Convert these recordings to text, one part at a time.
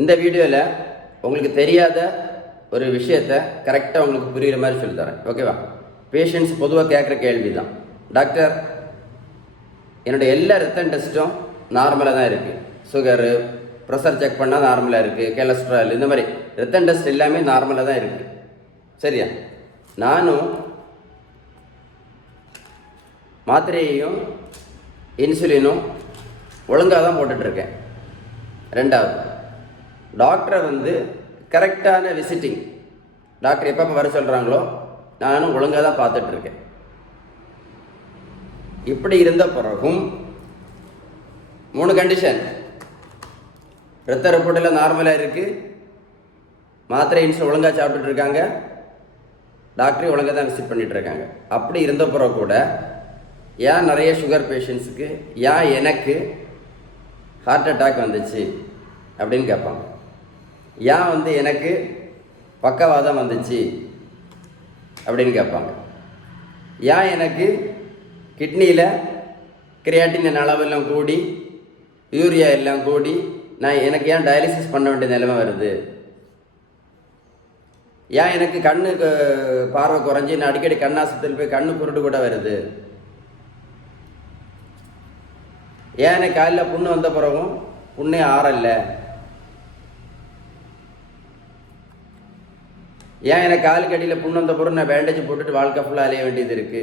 இந்த வீடியோவில் உங்களுக்கு தெரியாத ஒரு விஷயத்தை கரெக்டாக உங்களுக்கு புரிகிற மாதிரி சொல்லித்தரேன். ஓகேவா? பேஷண்ட்ஸ் பொதுவாக கேட்குற கேள்வி தான், டாக்டர் என்னுடைய எல்லா ரத்த டெஸ்ட்டும் நார்மலாக தான் இருக்குது, சுகரு ப்ரெஷர் செக் பண்ணால் நார்மலாக இருக்குது, கொலஸ்ட்ரால் இந்த மாதிரி ரத்த டெஸ்ட் எல்லாமே நார்மலாக தான் இருக்குது, சரியா? நானும் மாத்திரையையும் இன்சுலினும் ஒழுங்காக தான் போட்டுட்ருக்கேன். ரெண்டாவது, டாக்டரை கரெக்டான விசிட்டிங், டாக்டர் எப்போ வர சொல்கிறாங்களோ நானும் ஒழுங்காக தான் பார்த்துட்ருக்கேன். இப்படி இருந்த பிறகும் 3 கண்டிஷன்: ரத்த ரிப்போர்ட்டில் நார்மலாக இருக்குது, மாத்திரை இன்சுலின் ஒழுங்காக சாப்பிட்டுட்டு இருக்காங்க, டாக்டரையும் ஒழுங்காக தான் விசிட் பண்ணிகிட்டு இருக்காங்க. அப்படி இருந்த பிறகு கூட ஏன் நிறைய சுகர் பேஷண்ட்ஸுக்கு ஏன் எனக்கு ஹார்ட் அட்டாக் வந்துச்சு அப்படின்னு கேட்பாங்க. ஏன் எனக்கு பக்கவாதம் வந்துச்சு அப்படின்னு கேட்பாங்க. ஏன் எனக்கு கிட்னியில் கிரியாட்டின் அளவெல்லாம் கூடி யூரியா எல்லாம் கூடி எனக்கு ஏன் டயாலிசிஸ் பண்ண வேண்டிய நிலைமை வருது, ஏன் எனக்கு கண்ணு பார்வை குறைஞ்சி நான் அடிக்கடி கண்ணாசத்தில் போய் கண்ணு குருடு கூட வருது, ஏன் எனக்கு காலில் புண்ணு வந்த பிறகும் புண்ணே ஆறல்ல, ஏன் எனக்கு காலுக்கு அடியில் புண்ணு வந்த பிறகு நான் பேண்டேஜ் போட்டுட்டு வாழ்க்கை ஃபுல்லாக அலைய வேண்டியது இருக்குது.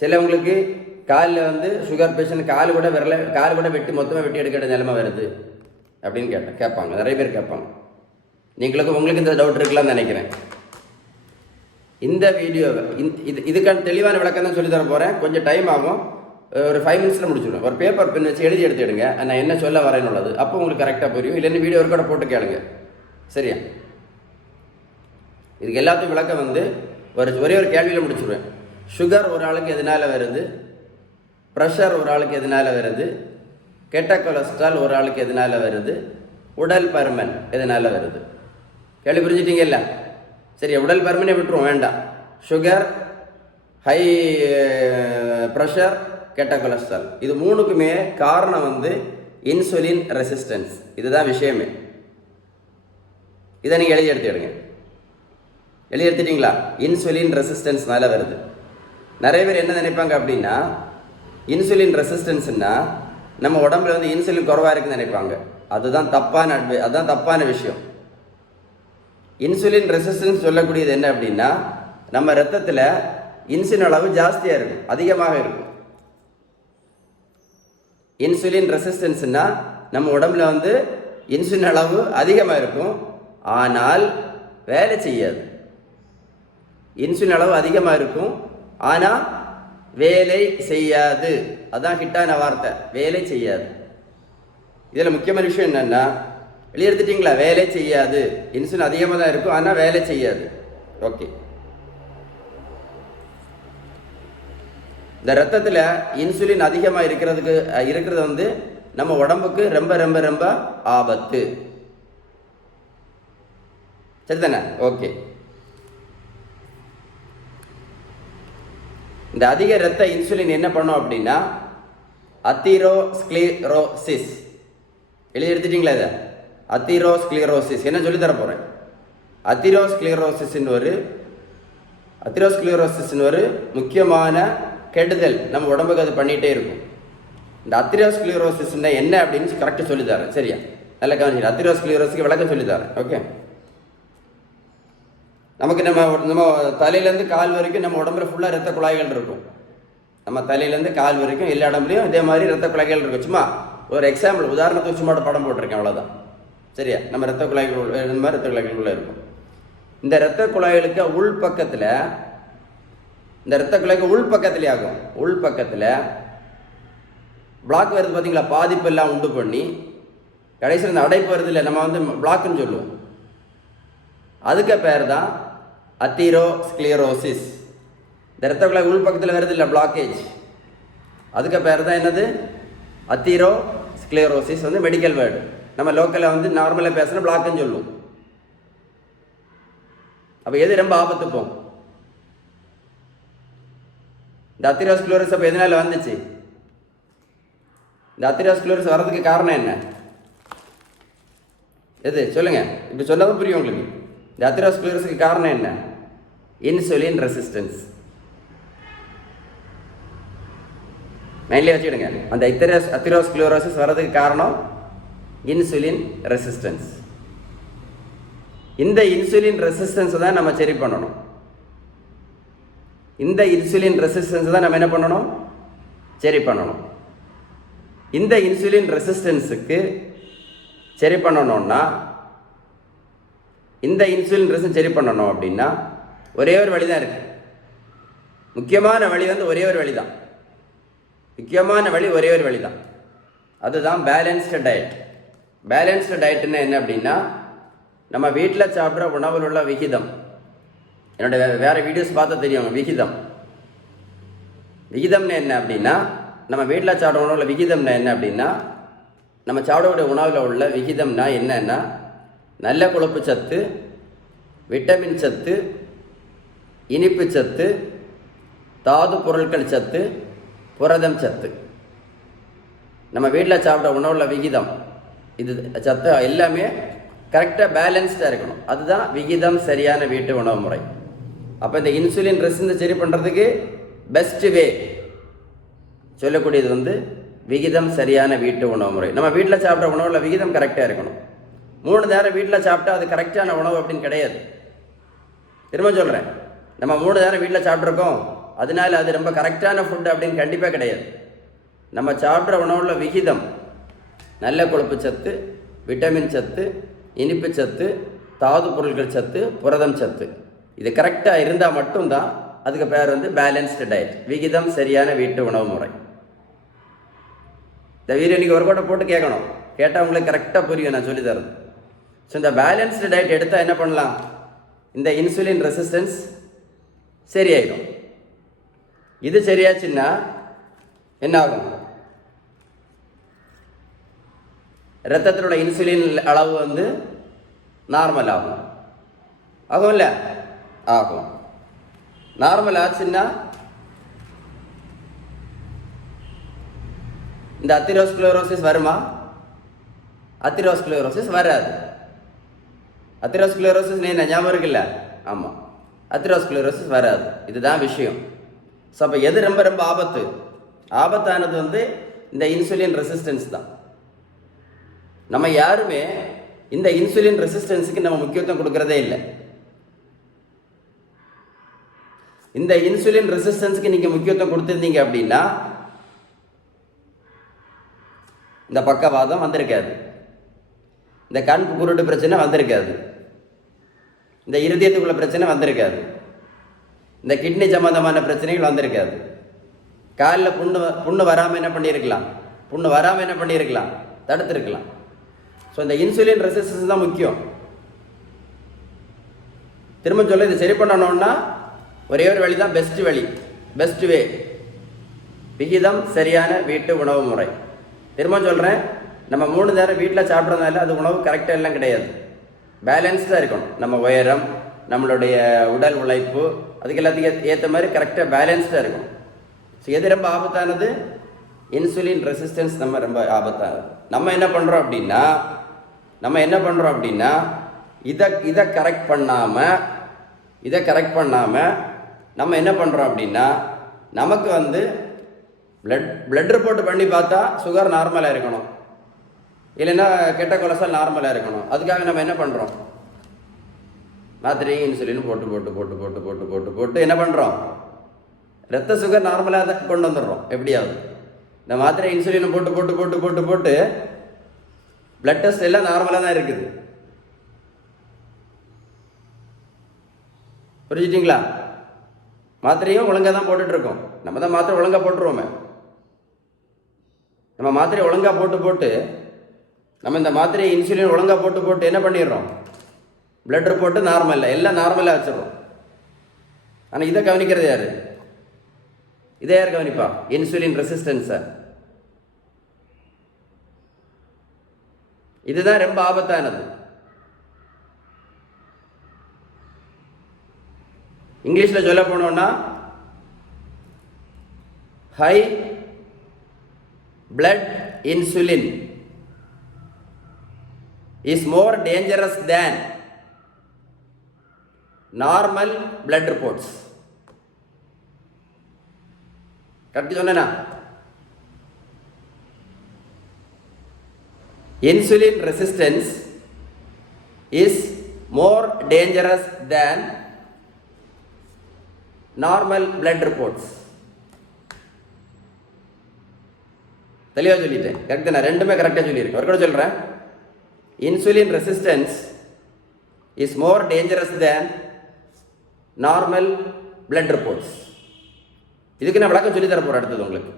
சிலவங்களுக்கு காலில் சுகர் பேஷண்ட் கால் கூட வெட்டி மொத்தமாக வெட்டி எடுக்கிற நிலைமை வருது அப்படின்னு கேட்பாங்க. நிறைய பேர் கேட்பாங்க. உங்களுக்கு இந்த டவுட் இருக்கலாம்னு நினைக்கிறேன். இந்த வீடியோவை இதுக்கான தெளிவான விளக்கம் தான் சொல்லி தர போகிறேன். கொஞ்சம் டைம் ஆகும், ஒரு 5 மினிட்ஸில் முடிச்சுடுவேன். ஒரு பேப்பர் பென் வச்சு எழுதி எடுத்துடுங்க, நான் என்ன சொல்ல வரேன்னு உள்ளது. அப்போ உங்களுக்கு கரெக்டாக புரியும். இல்லைன்னு வீடியோ கூட போட்டு கேளுங்க, சரியா? இதுக்கு எல்லாத்தையும் விளக்கம் ஒரே ஒரு கேள்வியில் முடிச்சுடுவேன். சுகர் ஒரு ஆளுக்கு எதனால் வருது, ப்ரெஷர் ஒரு ஆளுக்கு எதனால் வருது, கெட்ட கொலஸ்ட்ரால் ஒரு ஆளுக்கு எதனால் வருது, உடல் பருமன் எதனால் வருது. கேள்வி புரிஞ்சிட்டீங்கல்ல? சரி, உடல் பருமனே விட்டுருவோம், வேண்டாம். சுகர், ஹை ப்ரெஷர், கெட்ட கொலஸ்ட்ரால், இது 3க்குமே காரணம் இன்சுலின் ரெசிஸ்டன்ஸ். இதுதான் விஷயமே. இதை நீங்கள் எழுதி எடுத்துடுங்க. எழுதி எடுத்துட்டீங்களா? இன்சுலின் ரெசிஸ்டன்ஸ்னால வருது. நிறைய பேர் என்ன நினைப்பாங்க அப்படின்னா, இன்சுலின் ரெசிஸ்டன்ஸ்னா நம்ம உடம்புல இன்சுலின் குறைவாக இருக்குன்னு நினைப்பாங்க. அதுதான் தப்பான விஷயம். இன்சுலின் ரெசிஸ்டன்ஸ் சொல்லக்கூடியது என்ன அப்படின்னா, நம்ம ரத்தத்தில் இன்சுலின் அளவு ஜாஸ்தியாக இருக்கும், அதிகமாக இருக்கும். இன்சுலின் ரெசிஸ்டன்ஸ்னா நம்ம உடம்புல இன்சுலின் அளவு அதிகமாக இருக்கும், ஆனால் வேலை செய்யாது. இன்சுலின் அளவு அதிகமாக இருக்கும், ஆனால் வேலை செய்யாது. அதான் ஹிட்டான வார்த்தை, வேலை செய்யாது. இதில் முக்கியமான விஷயம் என்னன்னா, வெளியெடுத்துட்டீங்களா? வேலை செய்யாது. இன்சுலின் அதிகமாக தான் இருக்கும், ஆனால் வேலை செய்யாது. ஓகே, இந்த ரத்தத்தில் இன்சுலின் அதிகமாக இருக்கிறது நம்ம உடம்புக்கு ரொம்ப ரொம்ப ரொம்ப ஆபத்து, சரிதானே? ஓகே, இந்த அதிக ரத்த இன்சுலின் என்ன பண்ணும் அப்படின்னா அத்தீரோஸ்க்ளீரோசிஸ். எழுதி எடுத்துட்டீங்களா? இதை அத்தீரோஸ்க்ளீரோசிஸ் என்ன சொல்லி தர போகிறேன். அத்தீரோஸ்க்ளீரோசிஸ்னு ஒரு முக்கியமான கெடுதல் நம்ம உடம்புக்கு அது பண்ணிகிட்டே இருக்கும். இந்த அத்தீரோஸ்க்ளீரோசிஸ் என்ன அப்படின்னு கரெக்டாக சொல்லி தரேன், சரியா? நல்லா கவனிச்சு. அத்தீரோஸ்க்ளீரோசிஸ்க்கு விளக்கம் சொல்லி தரேன். ஓகே, நமக்கு நம்ம தலையிலேருந்து கால் வரைக்கும் நம்ம உடம்புல ஃபுல்லாக ரத்த குழாய்கள் இருக்கும். நம்ம தலையிலேருந்து கால் வரைக்கும் எல்லா இடம்புலையும் இதே மாதிரி ரத்த குழாய்கள் இருக்கும். சும்மா ஒரு எக்ஸாம்பிள், உதாரணத்துக்கு சும்மா படம் போட்டிருக்கேன், அவ்வளோதான், சரியா? நம்ம ரத்த குழாய்கள் இந்த மாதிரி ரத்த குழாய்களுக்குள்ளே இருக்கும். இந்த ரத்த குழாய்களுக்கு உள்பக்கத்தில், இந்த ரத்த குழாய்க்கு உள்பக்கத்திலே ஆகும். உள்பக்கத்தில் பிளாக் வருது பார்த்தீங்களா? பாதிப்பு எல்லாம் உண்டு பண்ணி கடைசியில் இந்த அடைப்பு வருது இல்லை, நம்ம பிளாக்குன்னு சொல்லுவோம். அதுக்கு பேர் தான் அத்தீரோஸ்க்ளீரோசிஸ். இந்த ரத்த குழாய் உள்பக்கத்தில் வருது இல்லை, பிளாக்கேஜ், அதுக்கு பேர் தான் என்னது? அத்தீரோஸ்க்ளீரோசிஸ். Medical word. நம்ம லோக்கலில் நார்மலாக பேசுனா பிளாக்குன்னு சொல்லுவோம். அப்போ எது ரொம்ப ஆபத்து போகும்? இந்த அத்தீரோஸ்க்ளீரோசிஸ் அப்போ எதனால வந்துச்சு? இந்த அத்திரோஸ்க்ளரோசிஸ் வர்றதுக்கு காரணம் என்ன? எது சொல்லுங்க, இப்படி சொன்னதும் புரியும் உங்களுக்கு. இந்த அத்திரோஸ்க்ளரோசிஸ்க்கு காரணம் என்ன? Insulin resistance. மைண்ட்லேயே வச்சுக்கிடுங்க. அந்த அத்திரோஸ்க்ளரோசிஸ் வர்றதுக்கு காரணம் இன்சுலின் ரெசிஸ்டன்ஸ். இந்த இன்சுலின் ரெசிஸ்டன்ஸை தான் நம்ம சரி பண்ணணும். இந்த இன்சுலின் ரெசிஸ்டன்ஸை தான் நம்ம என்ன பண்ணணும்? சரி பண்ணணும். இந்த இன்சுலின் ரெசிஸ்டன்ஸுக்கு சரி பண்ணணும்னா, இந்த இன்சுலின் ரெசிஸ்டன்ஸ் சரி பண்ணணும் அப்படின்னா ஒரே ஒரு வழி தான் இருக்குது. முக்கியமான வழி வந்து ஒரே ஒரு வழி தான். முக்கியமான வழி ஒரே ஒரு வழி தான். அதுதான் பேலன்ஸ்டு டயட். பேலன்ஸ்டு டயட்னா என்ன அப்படின்னா, நம்ம வீட்டில் சாப்பிட்ற உணவில் உள்ள விகிதம். என்னோட வேறு வீடியோஸ் பார்த்தா தெரியும். விகிதம்னு என்ன அப்படின்னா, நம்ம வீட்டில் சாப்பிட்ற உணவில் விகிதம்னா என்ன அப்படின்னா, நம்ம சாப்பிடக்கூடிய உணவில் உள்ள விகிதம்னா என்னன்னா, நல்ல கொழுப்பு சத்து, விட்டமின் சத்து, இனிப்பு சத்து, தாது பொருட்கள் சத்து, புரதம் சத்து. நம்ம வீட்டில் சாப்பிட்ற உணவுள்ள விகிதம், இது சத்து எல்லாமே கரெக்டாக பேலன்ஸ்டாக இருக்கணும். அதுதான் விகிதம் சரியான வீட்டு உணவு முறை. அப்போ இந்த இன்சுலின் ரெசிஸ்டன்ஸ் சரி பண்ணுறதுக்கு பெஸ்ட் வே சொல்லக்கூடியது வந்து விகிதம் சரியான வீட்டு உணவு முறை. நம்ம வீட்டில் சாப்பிட்ற உணவுல விகிதம் கரெக்டாக இருக்கணும். 3 நேரம் வீட்டில் சாப்பிட்டா அது கரெக்டான உணவு அப்படின்னு கிடையாது. திரும்ப சொல்கிறேன், நம்ம 3 நேரம் வீட்டில் சாப்பிட்ருக்கோம் அதனால அது ரொம்ப கரெக்டான ஃபுட் அப்படின்னு கண்டிப்பாக கிடையாது. நம்ம சாப்பிட்ற உணவுல விகிதம் நல்ல கொழுப்பு சத்து, விட்டமின் சத்து, இனிப்பு சத்து, தாது பொருட்கள் சத்து, புரதம் சத்து, இது கரெக்டாக இருந்தால் மட்டும்தான் அதுக்கு பேர் வந்து பேலன்ஸ்டு டயட், விகிதம் சரியான வீட்டு உணவு முறை. இந்த வீடியோ நீங்கள் ஒரு கூட போட்டு கேட்கணும். கேட்டால் உங்களுக்கு கரெக்டாக புரியும் நான் சொல்லி தரது. ஸோ இந்த பேலன்ஸ்டு டயட் எடுத்தால் என்ன பண்ணலாம்? இந்த இன்சுலின் ரெசிஸ்டன்ஸ் சரியாயிடும். இது சரியாச்சுன்னா என்ன ஆகும்? ரத்தத்தினோட இன்சுலின் அளவு வந்து நார்மல் ஆகும். ஆகும்ல? ஆகும். நார்மல் ஆச்சுன்னா இந்த அத்திரோஸ்க்ளரோசிஸ் வருமா? அத்திரோஸ்க்ளரோசிஸ் வராது. அத்திரோஸ்க்ளரோசிஸ் என்ன ஞாபகம் இருக்குல்ல? ஆமாம், அத்திரோஸ்க்ளரோசிஸ் வராது. இதுதான் விஷயம். ஸோ அப்போ எது ரொம்ப ரொம்ப ஆபத்தானது வந்து இந்த இன்சுலின் ரெசிஸ்டன்ஸ் தான். நம்ம யாருமே இந்த இன்சுலின் ரெசிஸ்டன்ஸுக்கு நம்ம முக்கியத்துவம் கொடுக்கறதே இல்லை. இந்த இன்சுலின் ரெசிஸ்டன்ஸுக்கு நீங்கள் முக்கியத்துவம் கொடுத்துருந்தீங்க அப்படின்னா இந்த பக்கவாதம் வந்திருக்காது, இந்த கண் குருட்டு பிரச்சனை வந்திருக்காது, இந்த இருதயத்துக்குள்ள பிரச்சனை வந்திருக்காது, இந்த கிட்னி சம்பந்தமான பிரச்சனைகள் வந்திருக்காது, காலில் புண்ணு வராமல் என்ன பண்ணியிருக்கலாம்? தடுத்துருக்கலாம். ஸோ இந்த இன்சுலின் ரெசிஸ்டன்ஸ் தான் முக்கியம். திரும்ப சொல்ல, இதை சரி பண்ணணும்னா ஒரே ஒரு வழி தான், பெஸ்ட் வே, விகிதம் சரியான வீட்டு உணவு முறை. திரும்ப சொல்கிறேன், நம்ம 3 நேரம் வீட்டில் சாப்பிட்றதுனால அது உணவு கரெக்டாக எல்லாம் கிடையாது. பேலன்ஸ்டாக இருக்கணும். நம்ம உயரம், நம்மளுடைய உடல் உழைப்பு, அதுக்கு எல்லாத்துக்கும் ஏற்ற மாதிரி கரெக்டாக பேலன்ஸ்டாக இருக்கணும். ஸோ எது ரொம்ப ஆபத்தானது? இன்சுலின் ரெசிஸ்டன்ஸ் நம்ம ரொம்ப ஆபத்தானது. நம்ம என்ன பண்ணுறோம் அப்படின்னா இதை கரெக்ட் பண்ணாமல் நம்ம என்ன பண்ணுறோம் அப்படின்னா, நமக்கு வந்து பிளட் ரிப்போர்ட் பண்ணி பார்த்தா சுகர் நார்மலாக இருக்கணும், இல்லைன்னா கெட்ட கொலஸ்ட்ரால் நார்மலாக இருக்கணும். அதுக்காக நம்ம என்ன பண்ணுறோம்? மாத்திரையும் இன்சுலின் போட்டு என்ன பண்ணுறோம்? ரத்த சுகர் நார்மலாக கொண்டு வந்துடுறோம். எப்படியாவது இந்த மாத்திரை இன்சுலின் போட்டு பிளட் டெஸ்ட் எல்லாம் நார்மலாக தான் இருக்குது. புரிஞ்சுட்டிங்களா? மாத்திரையும் ஒழுங்காக தான் போட்டுட்ருக்கோம். நம்ம தான் மாத்திரை ஒழுங்காக போட்டுருவோமே. நம்ம மாத்திரை ஒழுங்காக போட்டு நம்ம இந்த மாத்திரை இன்சுலின் ஒழுங்காக போட்டு என்ன பண்ணிடுறோம்? பிளட் ரிப்போர்ட்டு நார்மல், எல்லாம் நார்மலாக வச்சிடறோம். ஆனால் இதை கவனிக்கிறது யார்? இதை யார் கவனிப்பா? இன்சுலின் ரெசிஸ்டன்ஸை. இதுதான் ரொம்ப ஆபத்தானது. இங்கிலீஷில் சொல்ல போனோம்னா high blood insulin is more dangerous than normal blood reports. Correct சொன்னா? Insulin resistance is more dangerous than normal blood reports. தெளிவாக சொல்லிட்டேன். கரெக்ட், நான் ரெண்டுமே கரெக்டாக சொல்லியிருக்கேன். ஒரு கூட சொல்கிறேன். Insulin resistance is more dangerous than normal blood reports. இதுக்கு நான் விளக்கம் சொல்லித்தர போகிறேன் அடுத்தது உங்களுக்கு.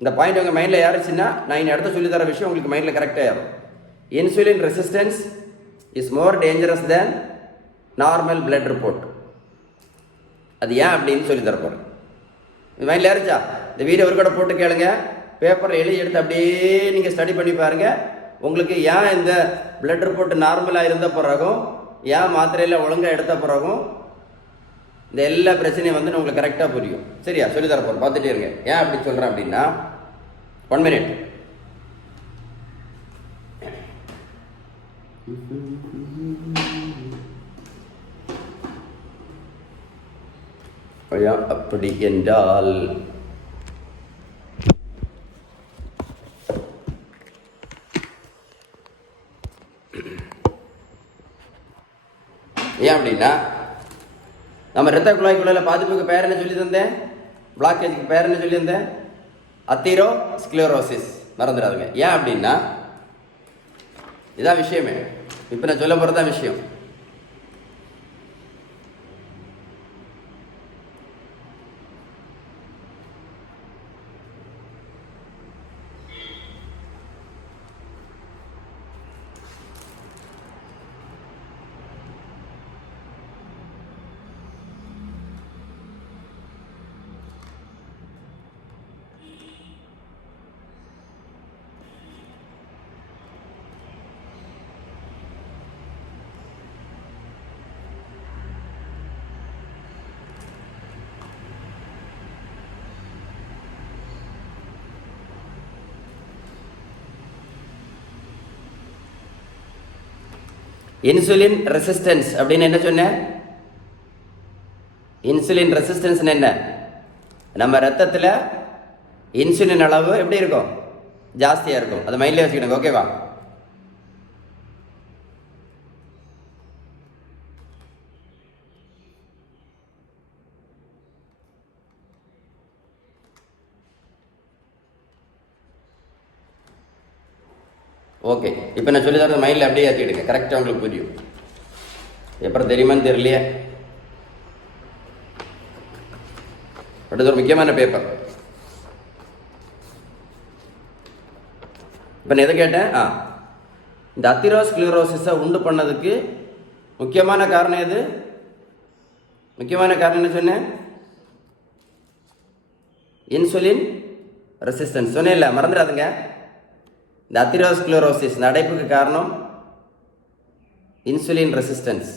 இந்த பாயிண்ட் உங்கள் மைண்டில் யாருச்சுன்னா நான் இன்னும் அடுத்த சொல்லித்தர விஷயம் உங்களுக்கு மைண்டில் கரெக்டாக ஏறும். Insulin resistance is more dangerous than normal blood report. அது ஏன் அப்படின்னு சொல்லி தர போகிறேன். இது மைண்டில் ஏறிச்சா? இந்த வீடியோ ஒரு கூட போட்டு கேளுங்க, பேப்பரில் எழுதி எடுத்து அப்படியே நீங்கள் ஸ்டடி பண்ணி பாருங்கள். உங்களுக்கு ஏன் இந்த பிளட் ரிப்போர்ட் நார்மலாக இருந்த பிறகும், ஏன் மாத்திரையில் ஒழுங்காக எடுத்த பிறகும் இந்த எல்லா பிரச்சனையும் வந்து உங்களுக்கு கரெக்டாக புரியும். சரியா? சொல்லி தர போகிறோம், பார்த்துட்டே இருங்க. ஏன் அப்படி சொல்கிறேன் அப்படின்னா, 1 minute. அப்படி என்றால் ஏன் அப்படின்னா, நம்ம இரத்த குழாய்க்குள்ள பாதிப்புக்கு பேர் என்ன சொல்லி தந்தேன்? பிளாக்கேஜுக்கு பேர் என்ன சொல்லி தந்தேன்? அத்தீரோஸ்க்ளரோசிஸ். மறந்துடாதுங்க. ஏன் அப்படின்னா இதான் விஷயமே. இப்போ நான் சொல்ல போகிறது தான் விஷயம். இன்சுலின் ரெசிஸ்டன்ஸ் அப்படின்னு என்ன சொன்னேன்? இன்சுலின் ரெசிஸ்டன்ஸ் என்ன? நம்ம ரத்தத்தில் இன்சுலின் அளவு எப்படி இருக்கும்? ஜாஸ்தியாக இருக்கும். அதை மைண்டில் வச்சுக்கிடுங்க. ஓகேவா? ஓகே, இப்போ நான் சொல்லி தரது மைண்டில் அப்படியே ஏற்றிடுங்க. கரெக்டாக உங்களுக்கு புரியும். எப்பறம் தெரியுமான்னு தெரியலையே. அடுத்து ஒரு முக்கியமான பேப்பர். இப்போ நான் எதை கேட்டேன்? இந்த அத்தீரோஸ்க்ளரோசிஸை உண்டு பண்ணதுக்கு முக்கியமான காரணம் எது? முக்கியமான காரணம் என்ன சொன்னேன்? இன்சுலின் ரெசிஸ்டன்ஸ் சொன்னேன் இல்லை, மறந்துடாதுங்க. இந்த அத்தீரோஸ்க்ளரோசிஸ் இந்த அடைப்புக்கு காரணம் இன்சுலின் ரெசிஸ்டன்ஸ்.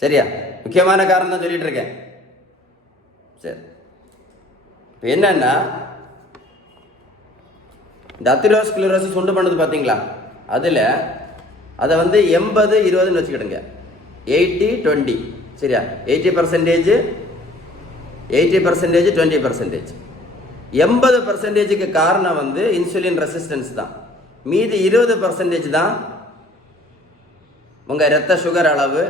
சரியா? முக்கியமான காரணம் தான் சொல்லிட்டு இருக்கேன். சரி, இப்போ என்னன்னா, இந்த அத்தீரோஸ்க்ளரோசிஸ் உண்டு பண்ணது பார்த்தீங்களா? அதில் அதை வந்து 80-20ன்னு வச்சுக்கிடுங்க. 80-20. சரியா? 80%, 20%. 80%க்கு காரணம் வந்து இன்சுலின் ரெசிஸ்டன்ஸ் தான். மீதி 20% தான் உங்கள் ரத்த சுகர் அளவு,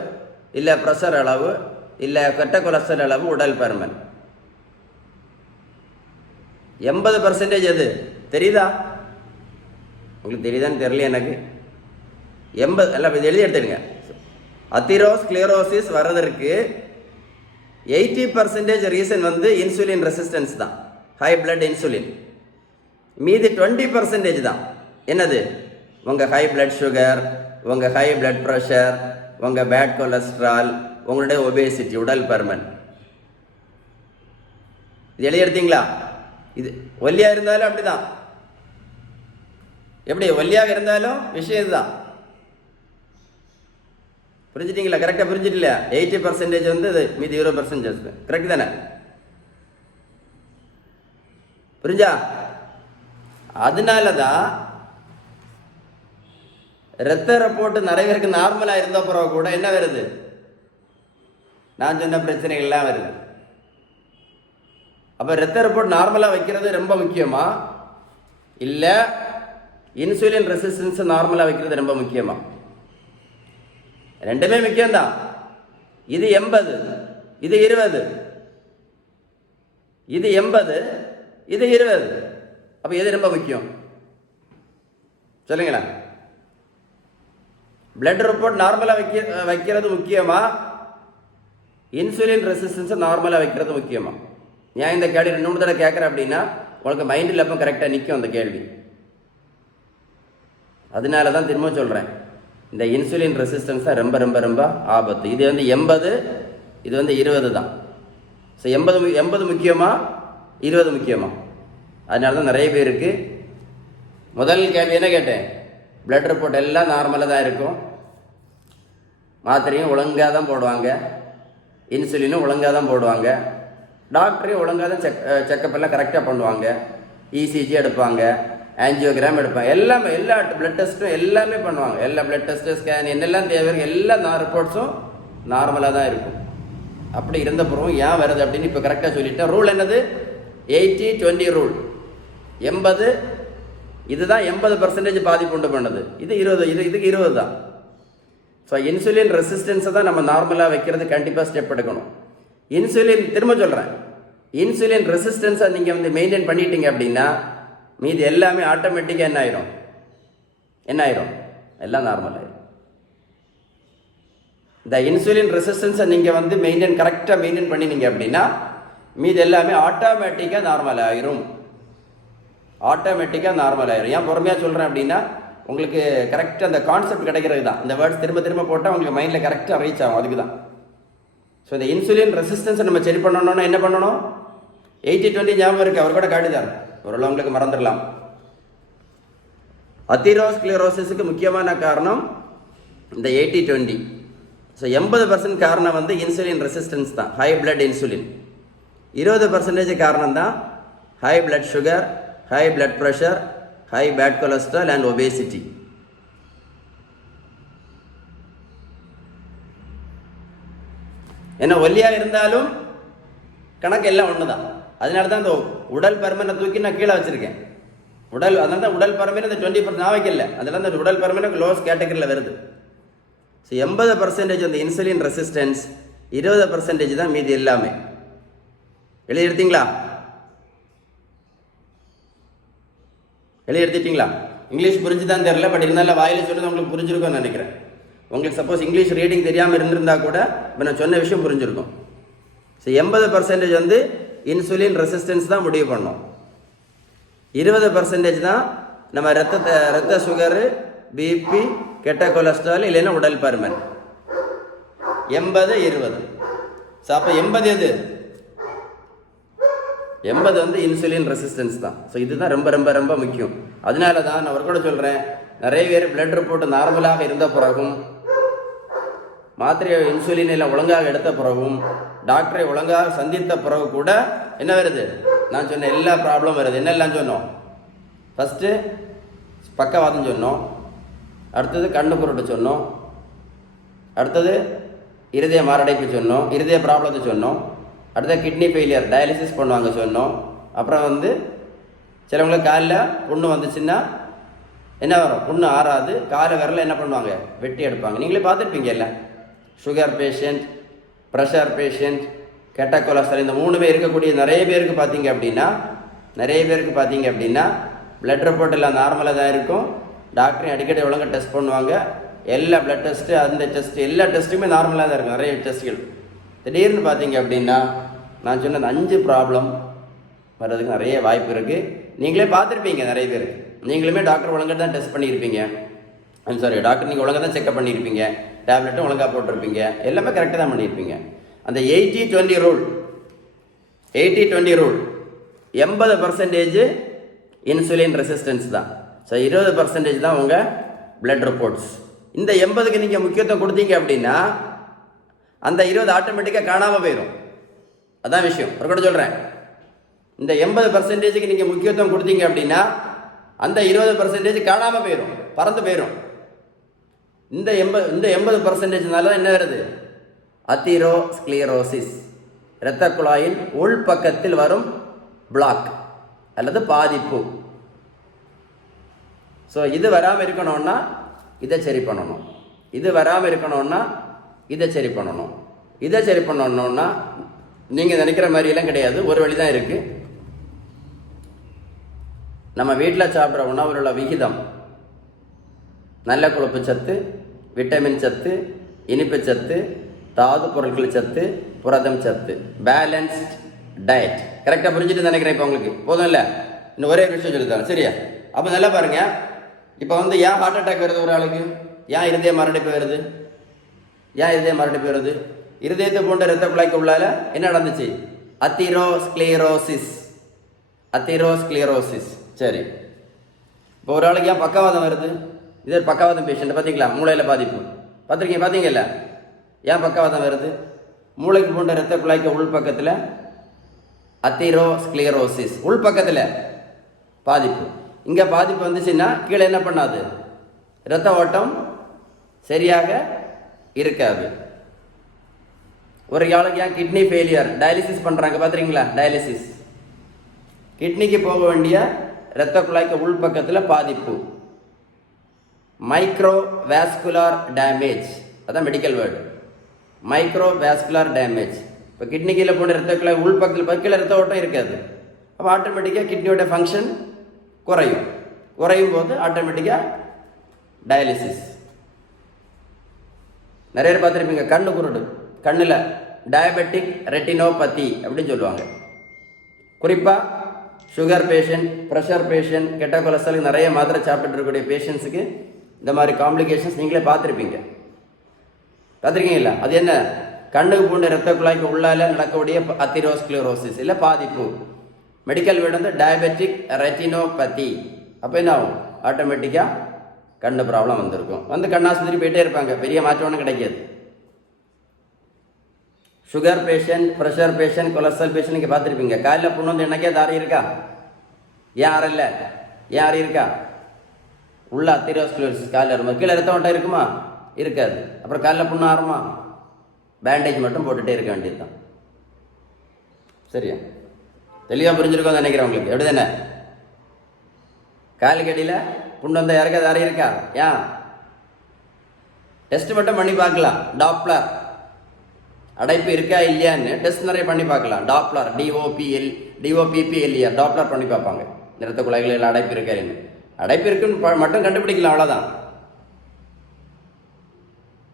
இல்லை ப்ரெஷர் அளவு, இல்லை கெட்ட கொலஸ்ட்ரால் அளவு, உடல் பருமன். 80% எது தெரியுதா? உங்களுக்கு தெரியுதான்னு தெரியல எனக்கு. 80 எல்லாம் இது எழுதி எடுத்துடுங்க. அத்தீரோஸ்க்ளரோசிஸ் வர்றதற்கு 80% ரீசன் வந்து இன்சுலின் ரெசிஸ்டன்ஸ் தான், ஹை பிளட் இன்சுலின். மீதி 20% தான் என்னது? உங்கள் ஹை பிளட் சுகர், உங்கள் ஹை பிளட் ப்ரெஷர், உங்கள் பேட் கொலஸ்ட்ரால், உங்களுடைய ஒபேசிட்டி, உடல் பருமன். இது எழுதி எடுத்தீங்களா? இது ஒல்லியாக இருந்தாலும் அப்படிதான். எப்படி ஒல்லியாக இருந்தாலும் விஷயம் இதுதான். புரிஞ்சுட்டீங்களா? கரெக்டாக புரிஞ்சுட்டில்லையா? 80% வந்து இது, மீதி 20% கரெக்ட் தானே? புரிஞ்சா? அதனால தான் ரத்த ரிப்போர்ட் நிறைய பேருக்கு நார்மலாக இருந்த பிறகு கூட என்ன வருது, நான் சொன்ன பிரச்சனைகள்லாம் வருது. அப்போ ரத்த ரிப்போர்ட் நார்மலாக வைக்கிறது ரொம்ப முக்கியமா, இல்லை இன்சுலின் ரெசிஸ்டன்ஸ் நார்மலாக வைக்கிறது ரொம்ப முக்கியமா? ரெண்டுமே முக்கியம்தான். இது 80, இது 20, இது 80, இது 20. அப்போ எது ரொம்ப முக்கியம் சொல்லுங்களேன்? பிளட் ரிப்போர்ட் நார்மலாக வைக்கிறது முக்கியமா, இன்சுலின் ரெசிஸ்டன்ஸை நார்மலாக வைக்கிறது முக்கியமா? ஏன் இந்த கேள்வி 2 தடவை கேட்குறேன் அப்படின்னா உங்களுக்கு மைண்டில் அப்போ கரெக்டாக நிற்கும் அந்த கேள்வி. அதனால தான் திரும்ப சொல்கிறேன், இந்த இன்சுலின் ரெசிஸ்டன்ஸ் தான் ரொம்ப ரொம்ப ரொம்ப ஆபத்து. இது 80, இது 20 தான். ஸோ 80 முக்கியமா 20 முக்கியமா? அதனால தான் நிறைய பேருக்கு முதல் கேள்வி என்ன கேட்டேன், பிளட் ரிப்போர்ட் எல்லாம் நார்மலாக தான் இருக்கும், மாத்திரையும் ஒழுங்காக தான் போடுவாங்க, இன்சுலினும் ஒழுங்காக தான் போடுவாங்க, டாக்டரையும் ஒழுங்காக தான் செக்கப் எல்லாம் கரெக்டாக பண்ணுவாங்க, இசிஜி எடுப்பாங்க, ஆன்ஜியோகிராம் எடுப்பாங்க, எல்லாமே எல்லா பிளட் டெஸ்ட்டும் எல்லாமே பண்ணுவாங்க, எல்லா பிளட் டெஸ்ட்டு ஸ்கேன் என்னெல்லாம் தேவை எல்லா ரிப்போர்ட்ஸும் நார்மலாக தான் இருக்கும். அப்படி இருந்த பிறகும் ஏன் வருது அப்படின்னு இப்போ கரெக்டாக சொல்லிட்டேன். ரூல் என்னது? 80-20 ரூல். 80 இதுதான் 80% பாதிப்பு உண்டு பண்ணுது, இது 20, இதுக்கு 20 தான். ஸோ இன்சுலின் ரெசிஸ்டன்ஸை தான் நம்ம நார்மலாக வைக்கிறது கண்டிப்பாக ஸ்டெப் எடுக்கணும். இன்சுலின் திரும்ப சொல்கிறேன், இன்சுலின் ரெசிஸ்டன்ஸை நீங்கள் மெயின்டைன் பண்ணிட்டீங்க அப்படின்னா மீது எல்லாமே ஆட்டோமேட்டிக்காக என்ன ஆயிரும் எல்லாம் நார்மல் ஆயிரும். இந்த இன்சுலின் ரெசிஸ்டன்ஸை நீங்கள் கரெக்டாக மெயின்டைன் பண்ணினீங்க அப்படின்னா மீது எல்லாமே ஆட்டோமேட்டிக்காக நார்மல் ஆயிரும். ஏன் பொறுமையாக சொல்கிறேன் அப்படின்னா உங்களுக்கு கரெக்டாக அந்த கான்செப்ட் கிடைக்கிறது தான். இந்த வேர்ட்ஸ் திரும்ப திரும்ப போட்டால் உங்களுக்கு மைண்டில் கரெக்டாக ரீச் ஆகும், அதுக்கு தான். ஸோ இந்த இன்சுலின் ரெசிஸ்டன்ஸை நம்ம சரி பண்ணணும்னா என்ன பண்ணணும்? 80-20 ஞாபகம் இருக்குது, அவர் கூட காட்டிதார், ஓரளவு உங்களுக்கு மறந்துடலாம். அத்தீரோஸ்க்ளரோசிஸுக்கு முக்கியமான காரணம் இந்த 80-20. ஸோ 80% காரணம் இன்சுலின் ரெசிஸ்டன்ஸ் தான், ஹை பிளட் இன்சுலின். 20% காரணம் தான் high blood sugar, high blood pressure, high bad cholesterol and obesity. ஏன்னா ஒல்லியாக இருந்தாலும் கணக்கு எல்லாம் ஒன்று தான். அதனால தான் இந்த உடல் பருமனை தூக்கி நான் கீழே வச்சுருக்கேன். அதனால தான் உடல் பருமனை இந்த 20% நான் வைக்கல, அதெல்லாம் இந்த உடல் பருமனை லோவஸ்ட் கேட்டகரியில் வருது. ஸோ 80% அந்த இன்சுலின் ரெசிஸ்டன்ஸ், 20% தான் மீதி எல்லாமே. எழுதி எடுத்தீங்களா? எடுத்துட்டீங்களா? இங்கிலீஷ் புரிஞ்சு தான் தெரியல, பட் இருந்தாலும் வாயில் சொல்லுறது உங்களுக்கு புரிஞ்சிருக்கும்னு நினைக்கிறேன். உங்களுக்கு சப்போஸ் இங்கிலீஷ் ரீடிங் தெரியாமல் இருந்திருந்தா கூட இப்போ நான் சொன்ன விஷயம் புரிஞ்சிருக்கும். ஸோ 80% இன்சுலின் ரெசிஸ்டன்ஸ் தான் முடிவு பண்ணோம். 20% தான் நம்ம ரத்த சுகரு, பிபி, கெட்ட கொலஸ்ட்ரால், இல்லைன்னா உடல் பருமன். 80-20. ஸோ அப்போ 80 எது? 80 இன்சுலின் ரெசிஸ்டன்ஸ் தான். ஸோ இதுதான் ரொம்ப ரொம்ப ரொம்ப முக்கியம். அதனால தான் நான் ஒரு கூட சொல்கிறேன், நிறைய பேர் பிளட் ரிப்போர்ட் நார்மலாக இருந்த பிறகும், மாத்திரை இன்சுலின் எல்லாம் ஒழுங்காக எடுத்த பிறகும், டாக்டரை ஒழுங்காக சந்தித்த பிறகு கூட என்ன வருது? நான் சொன்ன எல்லா ப்ராப்ளம் வருது. என்னெல்லாம் சொன்னோம்? ஃபஸ்ட்டு பக்கவாதம் சொன்னோம், அடுத்தது கண்ணு பொருட்டு சொன்னோம், அடுத்தது இருதய மாரடைப்பு சொன்னோம், இருதய ப்ராப்ளத்தை சொன்னோம், அடுத்த கிட்னி ஃபெயிலியர் டயாலிசிஸ் பண்ணுவாங்க சொன்னோம். அப்புறம் சிலவங்களுக்கு காலில் புண்ணு வந்துச்சுன்னா என்ன வரும்? புண்ணு ஆறாது, காலை விரல என்ன பண்ணுவாங்க? வெட்டி எடுப்பாங்க. நீங்களே பார்த்துருப்பீங்க எல்லாம். சுகர் பேஷண்ட், ப்ரெஷர் பேஷண்ட், கெட்ட கொலஸ்ட்ரால், இந்த 3 பேர் இருக்கக்கூடிய நிறைய பேருக்கு பார்த்தீங்க அப்படின்னா பிளட் ரிப்போர்ட் எல்லாம் நார்மலாக தான் இருக்கும். டாக்டரையும் அடிக்கடி ஒழுங்காக டெஸ்ட் பண்ணுவாங்க. எல்லா பிளட் டெஸ்ட்டு, அந்த டெஸ்ட்டு, எல்லா டெஸ்ட்டுமே நார்மலாக தான் இருக்கும். நிறைய டெஸ்ட்டுகள். திடீர்னு பார்த்தீங்க அப்படின்னா நான் சொன்ன 5 ப்ராப்ளம் வர்றதுக்கு நிறைய வாய்ப்பு இருக்குது. நீங்களே பார்த்துருப்பீங்க, நிறைய பேர் நீங்களுமே டாக்டர் ஒழுங்காக தான் டெஸ்ட் பண்ணியிருப்பீங்க. டாக்டர் நீங்கள் ஒழுங்காக தான் செக்அப் பண்ணியிருப்பீங்க, டேப்லெட்டும் ஒழுங்காக போட்டிருப்பீங்க, எல்லாமே கரெக்டாக தான் பண்ணியிருப்பீங்க. அந்த 80-20 ரூல் 80% இன்சுலின் ரெசிஸ்டன்ஸ் தான். ஸோ 20% தான் உங்கள் பிளட் ரிப்போர்ட்ஸ். இந்த 80க்கு நீங்கள் முக்கியத்துவம் கொடுத்தீங்க அப்படின்னா அந்த 20 ஆட்டோமேட்டிக்காக காணாமல் போயிடும். அதான் விஷயம். ஒரு கூட சொல்கிறேன், இந்த 80% நீங்கள் முக்கியத்துவம் கொடுத்தீங்க அப்படின்னா அந்த 20% காணாமல் போயிடும், பறந்து போயிடும். இந்த 80%னால என்ன வருது? அத்தீரோஸ்க்ளீரோசிஸ், இரத்த குழாயின் உள்பக்கத்தில் வரும் பிளாக் அல்லது பாதிப்பு. ஸோ இது வராமல் இருக்கணும்னா இதை சரி பண்ணணும், இது வராமல் இருக்கணும்னா இதை சரி பண்ணணும். இதை சரி பண்ணணும்னா நீங்கள் நினைக்கிற மாதிரியெல்லாம் கிடையாது, ஒரு வழி தான் இருக்குது. நம்ம வீட்டில் சாப்பிட்ற உணவில் உள்ள விகிதம், நல்ல கொழுப்பு சத்து, விட்டமின் சத்து, இனிப்பு சத்து, தாது பொருட்கள் சத்து, புரதம் சத்து, பேலன்ஸ்ட் டயட். கரெக்டாக புரிஞ்சுட்டு நினைக்கிறேன். இப்போ உங்களுக்கு போதும் இல்லை? இன்னும் ஒரே விஷயம் சொல்லித்தரேன், சரியா? அப்போ நல்லா பாருங்கள். இப்போ ஏன் ஹார்ட் அட்டாக் வருது ஒரு ஆளுக்கு? ஏன் இருதய மரணிப்பு வருது? ஏன் இருதய மரணிப்பு வருது? இருதயத்தை போன்ற இரத்த குழாய்க்கு உள்ளால என்ன நடந்துச்சு? அத்தீரோஸ்க்ளீரோசிஸ். சரி, இப்போ ஒரு ஆளுக்கு ஏன் பக்கவாதம் வருது? இது ஒரு பக்கவாதம் பேஷண்ட், பார்த்தீங்களா? மூளையில் பாதிப்பு பார்த்தீங்கல்ல? ஏன் பக்கவாதம் வருது? மூளைக்கு போன்ற இரத்த குழாய்க்கு உள்பக்கத்தில் அத்தீரோஸ்க்ளீரோசிஸ், உள்பக்கத்தில் பாதிப்பு. இங்கே பாதிப்பு வந்துச்சுன்னா கீழே என்ன பண்ணாது? இரத்த ஓட்டம் சரியாக இருக்காது. ஒரு ஆளுக்கு ஏன் கிட்னி ஃபெயிலியர், டயாலிசிஸ் பண்ணுறாங்க பார்த்துறீங்களா? டயாலிசிஸ், கிட்னிக்கு போக வேண்டிய இரத்த குழாய்க்கு உள்பக்கத்தில் பாதிப்பு. மைக்ரோவாஸ்குலார் டேமேஜ், அதான் மெடிக்கல் வேர்டு, மைக்ரோவாஸ்குலார் டேமேஜ். இப்போ கிட்னி கீழே போன இரத்த குழாய் உள்பக்கத்தில் கீழே இரத்த ஓட்டம் இருக்காது. அப்போ ஆட்டோமேட்டிக்காக கிட்னியோட ஃபங்க்ஷன் குறையும் போது ஆட்டோமேட்டிக்காக டயாலிசிஸ். நிறைய பேர் பார்த்துருப்பீங்க, கண்ணு குருடு, கண்ணில் டயபெட்டிக் ரெட்டினோபதி அப்படின்னு சொல்லுவாங்க. குறிப்பாக சுகர் பேஷண்ட், ப்ரெஷர் பேஷண்ட், கெட்ட கொலஸ்ட்ரால் நிறைய மாத்திரை சாப்பிட்டு இருக்கக்கூடிய பேஷண்ட்ஸுக்கு இந்த மாதிரி காம்ப்ளிகேஷன்ஸ் நீங்களே பார்த்துருக்கீங்களா? அது என்ன? கண்ணுக்கு பூண்ட இரத்த குழாய்க்கு உள்ளால நடக்கக்கூடிய அத்தீரோஸ்க்ளீரோசிஸ் இல்லை பாதிப்பு. Medical word diabetic retinopathy. அப்போ என்ன ஆகும்? ஆட்டோமேட்டிக்காக கண்ணு ப்ராப்ளம் வந்திருக்கும். கண்ணாஸ்பத்திரி போயிட்டே இருப்பாங்க, பெரிய மாற்றம் ஒன்றும் கிடைக்காது. Sugar patient, pressure patient, cholesterol patient நீங்கள் பார்த்துருப்பீங்க. காலில் புண்ணு என்னைக்கே தாரி இருக்கா? ஏன் அறல? ஏன் அறை இருக்கா? உள்ள அத்தீரோஸ்க்ளீரோசிஸ் காலில் இருக்கும். கீழே இரத்த ஓட்டம் இருக்குமா? இருக்காது. அப்புறம் காலில் புண்ணு ஆறுமா? பேண்டேஜ் மட்டும் போட்டுகிட்டே இருக்க வேண்டியது தான். சரியா? தெளிவாக புரிஞ்சிருக்கோம் நினைக்கிறேன் உங்களுக்கு. எப்படி தானே? காலுக்கு அடியில் புண்ணு வந்தால் யாருக்காவது அறை இருக்கா? ஏன்? டெஸ்ட் மட்டும் பண்ணி பார்க்கலாம். டாப்ளர் அடைப்பு இருக்கா இல்லையான்னு டெஸ்ட் நிறைய பண்ணி பார்க்கலாம். டாப்ளர், டிஓபிபிஎல்இஆர், டாப்ளர் பண்ணி பார்ப்பாங்க. இரத்த குழாய்களில் அடைப்பு இருக்கா இல்லைன்னு. அடைப்பு இருக்குன்னு மட்டும் கண்டுபிடிக்கலாம், அவ்வளோதான்.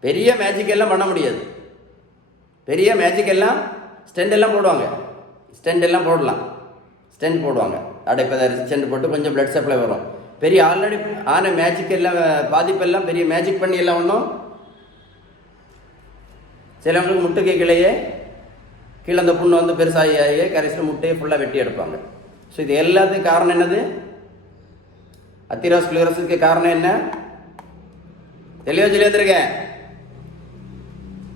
பெரிய மேஜிக் எல்லாம் பண்ண முடியாது. பெரிய மேஜிக் எல்லாம் ஸ்டெண்ட் எல்லாம் போடுவாங்க, ஸ்டெண்ட் போடுவாங்க. அடைப்பதை ஸ்டெண்ட் போட்டு கொஞ்சம் பிளட் சப்ளை வரும். பெரிய ஆல்ரெடி ஆன மேஜிக் எல்லாம், பாதிப்பெல்லாம் பெரிய மேஜிக் பண்ணி எல்லாம் ஒன்றும். சிலவங்களுக்கு முட்டுக்கு கீழே அந்த புண்ணு பெருசாகி கரைசியில் முட்டையை ஃபுல்லாக வெட்டி எடுப்பாங்க. ஸோ இது எல்லாத்துக்கும் காரணம் என்னது? அத்தீரோஸ்க்ளீரோசிஸ்க்கு காரணம் என்ன? தெளிவாக சொல்லி வந்திருக்கேன்.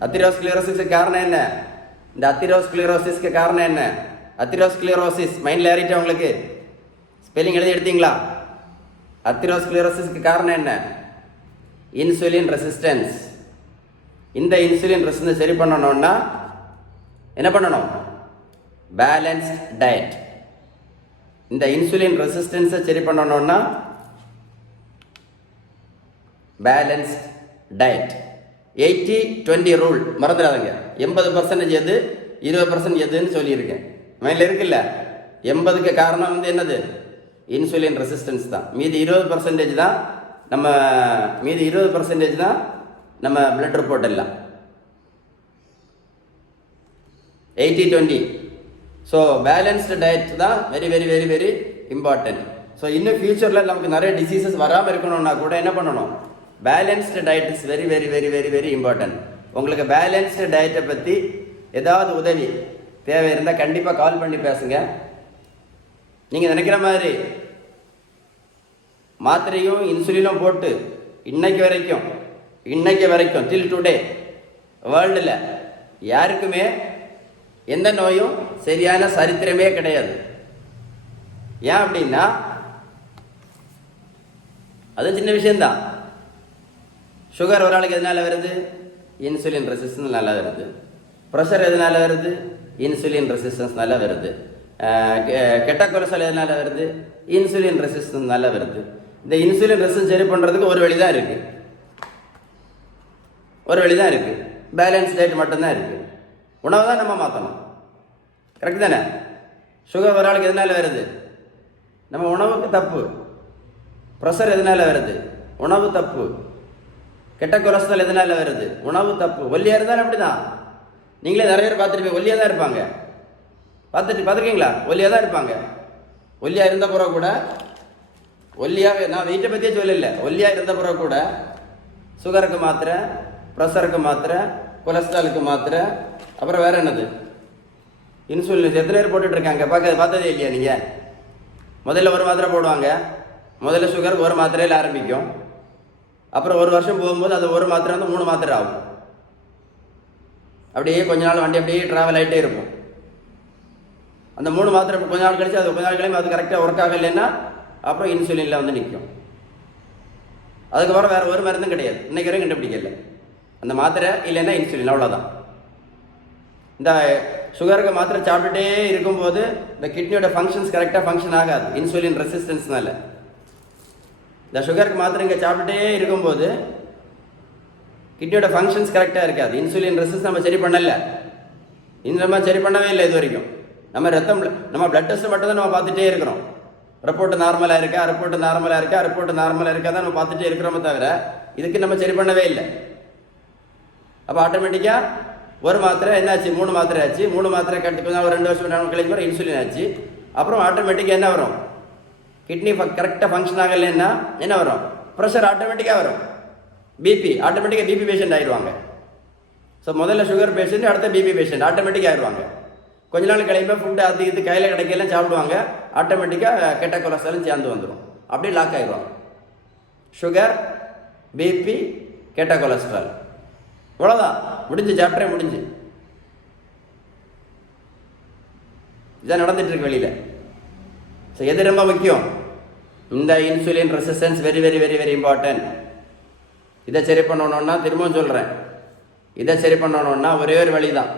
அத்தீரோஸ்க்ளீரோசிஸ்க்கு காரணம் என்ன? இந்த அத்தீரோஸ்க்ளீரோசிஸ்க்கு காரணம் என்ன? அத்தீரோஸ்க்ளீரோசிஸ் மைண்டில் ஏறிட்டு உங்களுக்கு ஸ்பெல்லிங் எழுதி எடுத்தீங்களா? அத்தீரோஸ்க்ளீரோசிஸ்க்கு காரணம் என்ன? Insulin resistance. இந்த இன்சுலின் ரெசிஸ்டன்ஸ் சரி பண்ணணும்னா என்ன பண்ணணும்? Balanced diet. இந்த இன்சுலின் ரெசிஸ்டன்ஸை சரி பண்ணணும்னா பேலன்ஸ்ட் டயட். 80-20 ரூல் மறந்துடாதுங்க. 80% எது, 20% எதுன்னு சொல்லியிருக்கேன். மைண்டில் இருக்குல்ல? 80க்கு காரணம் என்னது? இன்சுலின் ரெசிஸ்டன்ஸ் தான். மீதி 20% தான் நம்ம பிளட் ரிப்போர்ட் எல்லாம். 80-20. ஸோ பேலன்ஸ்டு டயட் தான் very very very very important. So இன்னும் ஃபியூச்சரில் நமக்கு நிறைய டிசீசஸ் வராமல் இருக்கணும்னா கூட என்ன பண்ணணும்? Balanced diet is very very very very very important. உங்களுக்கு பேலன்ஸ்டு டயட்டை பற்றி ஏதாவது உதவி தேவை இருந்தால் கண்டிப்பாக கால் பண்ணி பேசுங்க. நீங்கள் நினைக்கிற மாதிரி மாத்திரையும் இன்சுலினும் போட்டு இன்னைக்கு வரைக்கும் டில் டுடே வேர்ல்டில் யாருக்குமே எந்த நோயும் சரியான சரித்திரமே கிடையாது. ஏன் அப்படின்னா அது சின்ன விஷயம்தான். சுகர் ஒரு ஆளுக்கு எதனால வருது? இன்சுலின் ரெசிஸ்டன்ஸ் நல்லா வருது. ப்ரெஷர் எதனால வருது? இன்சுலின் ரெசிஸ்டன்ஸ் நல்லா வருது. கெட்ட கொலஸ்ட்ரால் எதனால வருது? இன்சுலின் ரெசிஸ்டன்ஸ் நல்லா வருது. இந்த இன்சுலின் ரெசிஸ்டன்ஸ் சரி பண்ணுறதுக்கு ஒரு வழி தான் இருக்குது. ஒரு வழி தான் இருக்குது. பேலன்ஸ் டயட் மட்டும்தான் இருக்குது. உணவை தான் நம்ம மாற்றணும். கரெக்ட் தானே? சுகர் ஒரு ஆளுக்கு எதனால வருது? நம்ம உணவுக்கு தப்பு. ப்ரெஷர் எதனால வருது? உணவு தப்பு. கெட்ட கொலஸ்ட்ரால் எதனால வருது? உணவு தப்பு. ஒல்லியாக இருந்தாலும் அப்படி தான். நீங்களே நிறைய பேர் பார்த்துருப்பீங்க, ஒல்லியாக தான் இருப்பாங்க. பார்த்துருக்கீங்களா? ஒல்லியாக தான் இருப்பாங்க. ஒல்லியாக இருந்த பிறகு கூட, ஒல்லியாக, நான் வெயிட்டை பற்றியே சொல்லலை, ஒல்லியாக இருந்த பிறகு கூட சுகருக்கு மாத்திரை, ப்ரெஷருக்கு மாத்திரை, கொலஸ்ட்ராலுக்கு மாத்திரை, அப்புறம் வேறு என்னது, இன்சுலின் எத்தனை பேர் போட்டுட்ருக்காங்க? பார்த்ததே இல்லையா நீங்கள்? முதல்ல ஒரு மாத்திரை போடுவாங்க. முதல்ல சுகர் ஒரு மாத்திரையில் ஆரம்பிக்கும். அப்புறம் ஒரு வருஷம் போகும்போது அது ஒரு மாத்திரை வந்து 3 மாத்திரை ஆகும். அப்படியே கொஞ்ச நாள் வண்டி அப்படியே ட்ராவல் ஆகிட்டே இருக்கும். அந்த 3 மாத்திரை கொஞ்ச நாள் கழிச்சு அது கொஞ்ச நாள் கழிச்சு அது கரெக்டாக ஒர்க் ஆகலைன்னா அப்புறம் இன்சுலினில் வந்து நிற்கும். அதுக்கப்புறம் வேறு ஒரு மருந்தும் கிடையாது. இன்றைக்கு வரைக்கும் கண்டுபிடிக்கல. அந்த மாத்திரை இல்லைன்னா இன்சுலின், அவ்வளோதான். இந்த சுகருக்கு மாத்திரை சாப்பிட்டுட்டே இருக்கும்போது இந்த கிட்னியோட ஃபங்க்ஷன்ஸ் கரெக்டாக ஃபங்க்ஷன் ஆகாது, இன்சுலின் ரெசிஸ்டன்ஸ்னால. இந்த சுகருக்கு மாத்திரை இங்கே சாப்பிட்டுட்டே இருக்கும்போது கிட்னியோட ஃபங்க்ஷன்ஸ் கரெக்டாக இருக்காது. இன்சுலின் ரெசிஸ்டன்ஸ் நம்ம சரி பண்ணலை. நம்ம சரி பண்ணவே இல்லை இது வரைக்கும். நம்ம பிளட் டெஸ்ட் மட்டும் தான் நம்ம பார்த்துட்டே இருக்கிறோம். ரிப்போர்ட் நார்மலாக இருக்கா, ரிப்போர்ட் நார்மலாக இருக்கா, ரிப்போர்ட் நார்மலாக இருக்கா தான் நம்ம பார்த்துட்டே இருக்கிறோமே தவிர இதுக்கு நம்ம சரி பண்ணவே இல்லை. அப்போ ஆட்டோமேட்டிக்காக ஒரு மாத்திரை என்னாச்சு, 3 மாத்திரை ஆச்சு. 3 மாத்திரை கட்டுக்கு ஒரு 2 வருஷம் கழிச்சு வர இன்சுலின் ஆச்சு. அப்புறம் ஆட்டோமேட்டிக்காக என்ன வரும்? கிட்னி கரெக்டாக ஃபங்க்ஷன் ஆகலைன்னா என்ன வரும்? ப்ரெஷர் ஆட்டோமேட்டிக்காக வரும். பிபி ஆட்டோமேட்டிக்காக பிபி பேஷண்ட் ஆயிடுவாங்க. ஸோ முதல்ல சுகர் பேஷண்ட், அடுத்த பிபி பேஷண்ட் ஆட்டோமேட்டிக்காக ஆயிடுவாங்க. கொஞ்ச நாள் கழிப்பா ஃபுட்டு அது இது கையில் கிடைக்கலாம் சாப்பிடுவாங்க. ஆட்டோமேட்டிக்காக கெட்ட கொலஸ்ட்ராலும் சேர்ந்து வந்துடும். அப்படியே லாக் ஆகிடுவாங்க. சுகர், பிபி, கெட்ட கொலஸ்ட்ரால், இவ்வளோதான். முடிஞ்சு, சாப்டரே முடிஞ்சு. இதான் நடந்துட்டு இருக்கு வெளியில். ஸோ எது ரொம்ப முக்கியம்? இந்த insulin resistance very very very very important. இதை சரி பண்ணணுன்னா, திரும்பவும் சொல்கிறேன், இதை சரி பண்ணணுன்னா ஒரே ஒரு வழி தான்,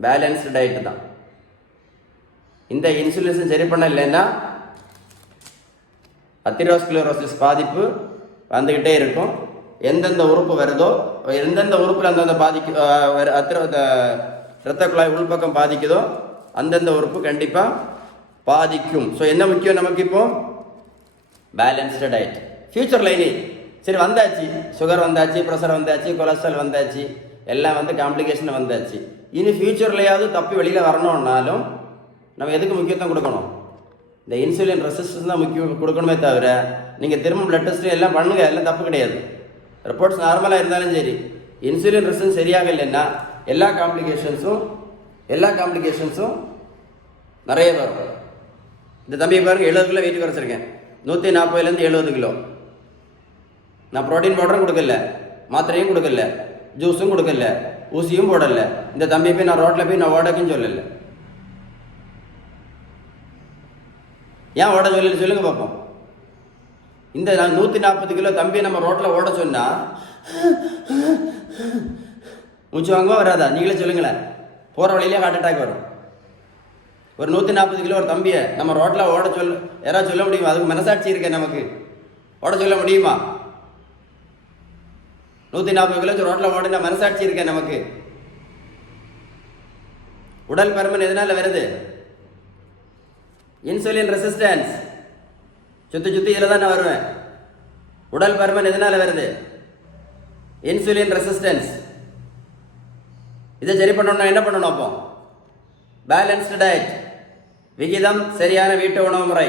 பேலன்ஸ்டு டயட்டு தான். இந்த இன்சுலின் சரி பண்ணலைன்னா அத்திரோஸ்க்ளரோசிஸ் பாதிப்பு வந்துக்கிட்டே இருக்கும். எந்தெந்த உறுப்பு வருதோ, எந்தெந்த உறுப்பில் அந்தந்த இரத்த குழாய் உள்பக்கம் பாதிக்குதோ அந்தந்த உறுப்பு கண்டிப்பாக பாதிக்கும். ஸோ என்ன முக்கியம் நமக்கு இப்போ? Balanced diet. ஃபியூச்சரில் இனி சரி வந்தாச்சு, சுகர் வந்தாச்சு, ப்ரெஷர் வந்தாச்சு, கொலஸ்ட்ரால் வந்தாச்சு, எல்லாம் வந்து காம்ப்ளிகேஷன் வந்தாச்சு. இனி ஃபியூச்சர்லையாவது தப்பி வெளியில் வரணும்னாலும் நம்ம எதுக்கு முக்கியத்துவம் கொடுக்கணும்? இந்த இன்சுலின் ரெசிஸ்டன்ஸ் தான் முக்கியம் கொடுக்கணுமே தவிர நீங்கள் திரும்ப பிளட் டெஸ்ட் எல்லாம் பண்ணுங்கள், எல்லாம் தப்பு கிடையாது. ரிப்போர்ட்ஸ் நார்மலாக இருந்தாலும் சரி, இன்சுலின் ரெசிஸ்டன்ஸ் சரியாக இல்லைன்னா எல்லா காம்ப்ளிகேஷன்ஸும் நிறைய வரும். இந்த தம்பியை பாருங்கள், 70 கிலோ வெயிட் குறைச்சிருக்கேன். 140லேருந்து 70 கிலோ. நான் ப்ரோட்டீன் பவுடரும் கொடுக்கல, மாத்திரையும் கொடுக்கல, ஜூஸும் கொடுக்கல, ஊசியும் போடலை. இந்த தம்பியை போய் நான் ரோட்டில் போய் நான் ஓடக்குன்னு சொல்லலை. ஏன் ஓட சொல்லலை சொல்லுங்க பார்ப்போம். இந்த நான் 140 கிலோ தம்பியை நம்ம ரோட்டில் ஓட சொன்னால் மூச்சு வாங்குவா வராதா? நீங்களே சொல்லுங்களேன். போகிற வழியிலே ஹார்ட் அட்டாக் வரும். ஒரு 140 கிலோ ஒரு தம்பியை நம்ம ரோட்டில் ஓட யாராவது சொல்ல முடியுமா? அதுக்கு மனசாட்சி இருக்கேன் நமக்கு. ஓட சொல்ல முடியுமா? 140 கிலோ ரோட்டில் ஓடினா மனசாட்சி இருக்கேன் நமக்கு. உடல் பருமன் எதனால வருது? Insulin resistance. சுற்றி இதில் தான் நான் வருவேன். உடல் பருமன் எதனால வருது? Insulin resistance. இதை சரி பண்ணணும்னா என்ன பண்ணணும்? அப்போ பேலன்ஸ்டு டயட், விகிதம், சரியான வீட்டு உணவு முறை.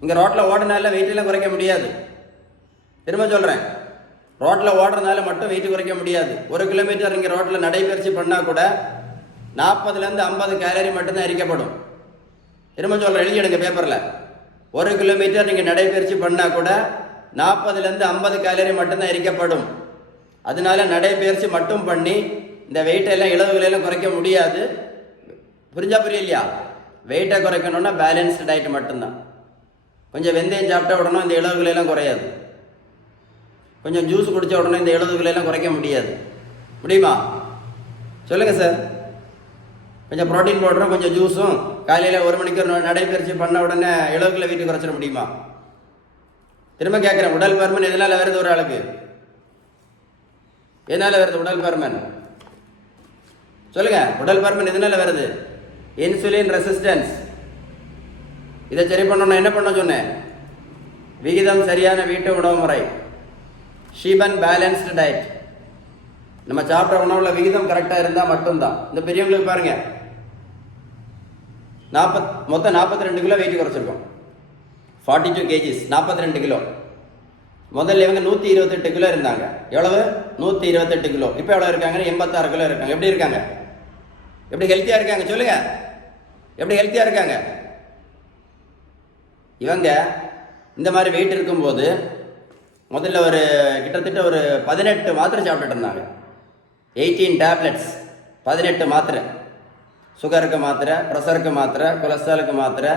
இங்கே ரோட்டில் ஓடினால வெயிட்டெல்லாம் குறைக்க முடியாது. திரும்ப சொல்கிறேன், ரோட்டில் ஓடுறதுனால மட்டும் வெயிட் குறைக்க முடியாது. 1 கிலோமீட்டர் இங்கே ரோட்டில் நடைபயிற்சி பண்ணால் கூட 40லேருந்து 50 கேலரி மட்டும்தான் எரிக்கப்படும். திரும்ப சொல்கிறேன், எழுதிடுங்க பேப்பரில். 1 கிலோமீட்டர் நீங்கள் நடைபயிற்சி பண்ணால் கூட 40லேருந்து 50 கேலரி மட்டும்தான் எரிக்கப்படும். அதனால நடைபயிற்சி மட்டும் பண்ணி இந்த வெயிட்டெல்லாம் 70 கிலோலாம் குறைக்க முடியாது. புரிஞ்சா புரியலையா? வெயிட்டை குறைக்கணும்னா பேலன்ஸ்டு டயட் மட்டும்தான். கொஞ்சம் வெந்தயம் சாப்பிட்ட உடனே இந்த 70 கிலோ எல்லாம் குறையாது. கொஞ்சம் ஜூஸ் குடித்த உடனே இந்த 70 கிலோ எல்லாம் குறைக்க முடியாது. முடியுமா? சொல்லுங்கள் சார். கொஞ்சம் ப்ரோட்டீன் பவுடரும் கொஞ்சம் ஜூஸும் காலையில் 1 மணிக்கு நடைபயிற்சி பண்ண உடனே 70 கிலோ வெயிட் குறைச்சிட முடியுமா? திரும்ப கேட்குறேன், உடல் பருமன் எதனால் வருது? ஒரு ஆளுக்கு எதனால் வருது உடல் பருமன்? சொல்லுங்க, உடல் பருமன் எதனால் வருது? Insulin resistance. இதை சரி பண்ணணும். என்ன பண்ண சொன்னேன்? விகிதம் சரியான வீட்டு உணவு முறை, ஷீபன் பேலன்ஸ்டு டயட். நம்ம சாப்பிட்ற உணவுல விகிதம் கரெக்டாக இருந்தால் மட்டும்தான். இந்த பெரியவங்களுக்கு பாருங்க, மொத்தம் 42 கிலோ வெயிட் குறைச்சிருக்கோம். 42 kgs, 42 kilo. முதல்ல இவங்க 128 கிலோ இருந்தாங்க. எவ்வளவு? 128 கிலோ. இப்போ எவ்வளோ இருக்காங்க? 86 கிலோ இருக்காங்க. எப்படி இருக்காங்க? எப்படி ஹெல்த்தியாக இருக்காங்க? சொல்லுங்க, எப்படி ஹெல்த்தியாக இருக்காங்க? இவங்க இந்த மாதிரி வெயிட் இருக்கும்போது முதல்ல கிட்டத்தட்ட 18 மாத்திரை சாப்பிட்டுட்டு இருந்தாங்க. 18 டேப்லெட்ஸ், 18 மாத்திரை. சுகருக்கு மாத்திரை, ப்ரெஷருக்கு மாத்திரை, கொலஸ்ட்ராலுக்கு மாத்திரை,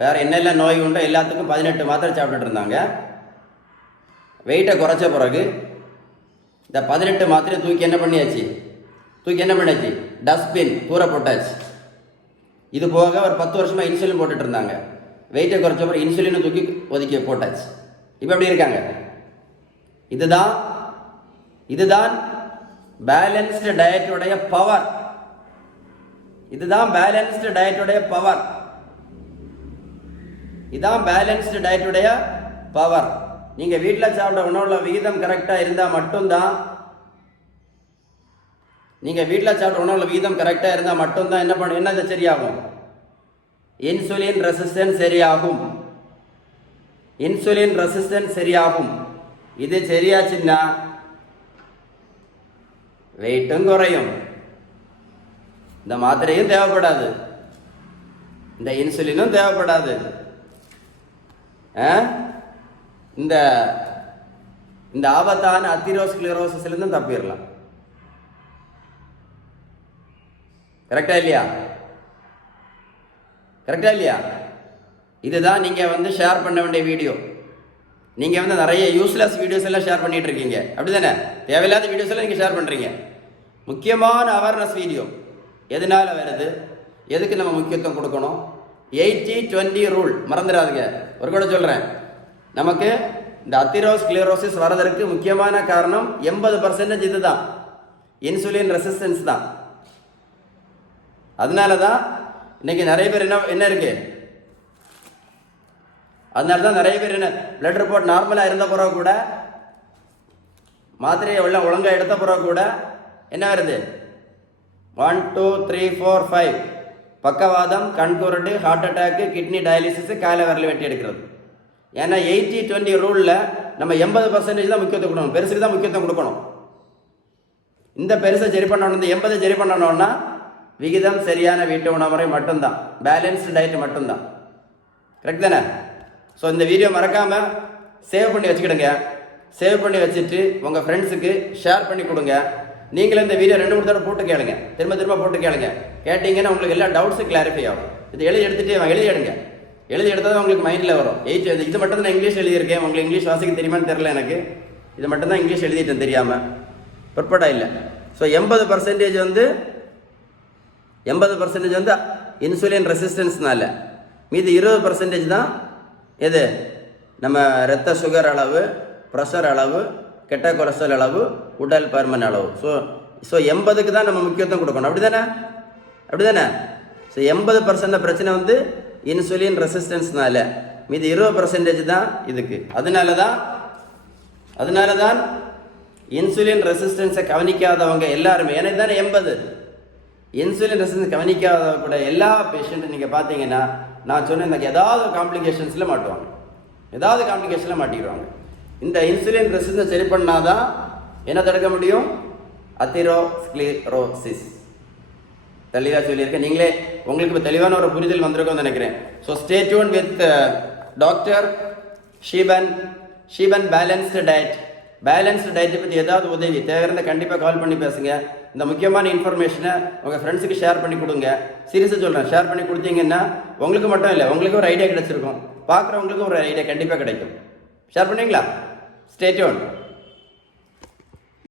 வேறு என்னெல்லாம் நோய் உண்டோ எல்லாத்துக்கும் 18 மாத்திரை சாப்பிட்டுட்டு இருந்தாங்க. வெயிட்டை குறைச்ச பிறகு இந்த 18 மாத்திரை தூக்கி என்ன பண்ணியாச்சு? டஸ்ட்பின் தூர போட்டாச்சு. இது போக ஒரு 10 வருஷமாக இன்சுலின் போட்டுட்டு இருந்தாங்க. வெயிட்டை குறைச்ச பிறகு இன்சுலினை தூக்கி ஒதுக்கி போட்டாச்சு. இப்போ எப்படி இருக்காங்க? இதுதான் பேலன்ஸ்டு டயட்டுடைய பவர். இதுதான் பேலன்ஸ்டு டயட்டுடைய பவர். இதான் பேலன்ஸ்டு டயட்டுடைய பவர். நீங்கள் வீட்டில் சாப்பிட உணவுல விகிதம் கரெக்டாக இருந்தால் மட்டும்தான் என்ன சரியாகும்? இன்சுலின் ரெசிஸ்டன்ஸ் சரியாகும். இது சரியாச்சுன்னா வெயிட்டும் குறையும், இந்த மாத்திரையும் தேவைப்படாது, இந்த இன்சுலினும் தேவைப்படாது. இந்த ஆபத்தான அத்திரோஸ்க்ளரோசிஸ்லேருந்து தப்பிடலாம். கரெக்டா இல்லையா? இதுதான் நீங்கள் ஷேர் பண்ண வேண்டிய வீடியோ. நீங்கள் நிறைய யூஸ்லெஸ் வீடியோஸ் எல்லாம் ஷேர் பண்ணிட்டு இருக்கீங்க, அப்படி தானே? தேவையில்லாத வீடியோஸ் எல்லாம் நீங்கள் ஷேர் பண்ணுறீங்க. முக்கியமான அவேர்னஸ் வீடியோ எதனால வருது, எதுக்கு நம்ம முக்கியத்துவம் கொடுக்கணும்? 80-20 ரூல் மறந்துடாதுங்க. ஒரு கூட சொல்கிறேன், நமக்கு இந்த அத்திரோஸ்க்ளரோசிஸ் வரதற்கு முக்கியமான காரணம் 80% இதுதான், இன்சுலின் ரெசிஸ்டன்ஸ் தான். அதனால தான் இன்னைக்கு நிறைய பேர் என்ன இருக்கு, அதனால தான் நிறைய பேர் பிளட் ரிப்போர்ட் நார்மலாக இருந்த பிறகு கூட, மாத்திரையை ஒழுங்காக எடுத்த பிறகு கூட என்ன வருது? 1 2 3 4 5 பக்கவாதம், கண்குருடு, ஹார்ட் அட்டாக்கு, கிட்னி டயாலிசிஸ், காலை விரல் வெட்டி எடுக்கிறது. ஏன்னா 80-20 ரூலில் நம்ம 80% தான் முக்கியத்துவம் கொடுக்கணும், பெருசுக்கு தான் முக்கியத்துவம் கொடுக்கணும். இந்த பெருசை சரி பண்ணணும், இந்த 80 சரி பண்ணணும்னா விகிதம் சரியான வீட்டு உணவுமுறை மட்டும்தான், பேலன்ஸ்டு டயட் மட்டும்தான். கரெக்ட் தானே? ஸோ இந்த வீடியோ மறக்காமல் சேவ் பண்ணி வச்சுக்கிடுங்க. சேவ் பண்ணி வச்சுட்டு உங்கள் ஃப்ரெண்ட்ஸுக்கு ஷேர் பண்ணி கொடுங்க. நீங்களும் இந்த வீடியோ 2-3 தடவை போட்டு கேளுங்க, திரும்ப போட்டு கேளுங்க. கேட்டிங்கன்னா உங்களுக்கு எல்லா டவுட்ஸும் கிளாரிஃபை ஆகும். இது எழுதி எடுங்க. எழுதி எடுத்தால் உங்களுக்கு மைண்டில் வரும். இது மட்டும் தான் இங்கிலீஷ் எழுதியிருக்கேன். உங்களுக்கு இங்கிலீஷ் வாசிக்க தெரியுமான்னு தெரியல எனக்கு. இது மட்டும் தான் இங்கிலீஷ் எழுதிட்டேன் தெரியாமல், பிற்பட்டா இல்லை. ஸோ 80% இன்சுலின் ரெசிஸ்டன்ஸ்னால, மீது 20% தான் எது? நம்ம ரத்த சுகர் அளவு, ப்ரெஷர் அளவு, கெட்ட கொலஸ்ட்ரால் அளவு, உடல் பருமன் அளவு. ஸோ 80க்கு தான் நம்ம முக்கியத்துவம் கொடுக்கணும், அப்படி தானே? ஸோ 80% பிரச்சனை இன்சுலின் ரெசிஸ்டன்ஸ்னால, மீது 20% தான் இதுக்கு. அதனால தான் இன்சுலின் ரெசிஸ்டன்ஸை கவனிக்காதவங்க எல்லாருமே, எனக்கு தானே 80 இன்சுலின் ரெசிஸ்டன்ஸ் கவனிக்காத கூட எல்லா பேஷண்ட்டும் நீங்கள் பார்த்தீங்கன்னா, நான் சொன்ன இந்த ஏதாவது காம்ப்ளிகேஷன்ஸில் மாட்டிடுவாங்க. இந்த இன்சுலின் ரெசிஸ்டன்ஸ் சரி பண்ணாதான் என்ன தடுக்க முடியும்? அத்திரோஸ்க்ளரோசிஸ். தெளிவாக சொல்லியிருக்கேன். நீங்களே உங்களுக்கு இப்போ தெளிவான ஒரு புரிதல் வந்திருக்கும்னு நினைக்கிறேன். So stay tune with doctor Sheeban balanced diet. பற்றி ஏதாவது உதவி தேவை இருந்தால் கண்டிப்பாக கால் பண்ணி பேசுங்க. இந்த முக்கியமான இன்ஃபர்மேஷனை உங்கள் ஃப்ரெண்ட்ஸுக்கு ஷேர் பண்ணி கொடுங்க. சீரியஸாக சொல்கிறேன், ஷேர் பண்ணி கொடுத்தீங்கன்னா உங்களுக்கு மட்டும் இல்லை, உங்களுக்கு ஒரு ஐடியா கிடச்சிருக்கும், பார்க்குறவங்களுக்கு ஒரு ஐடியா கண்டிப்பாக கிடைக்கும். ஷேர் பண்ணுவீங்களா? Stay tune.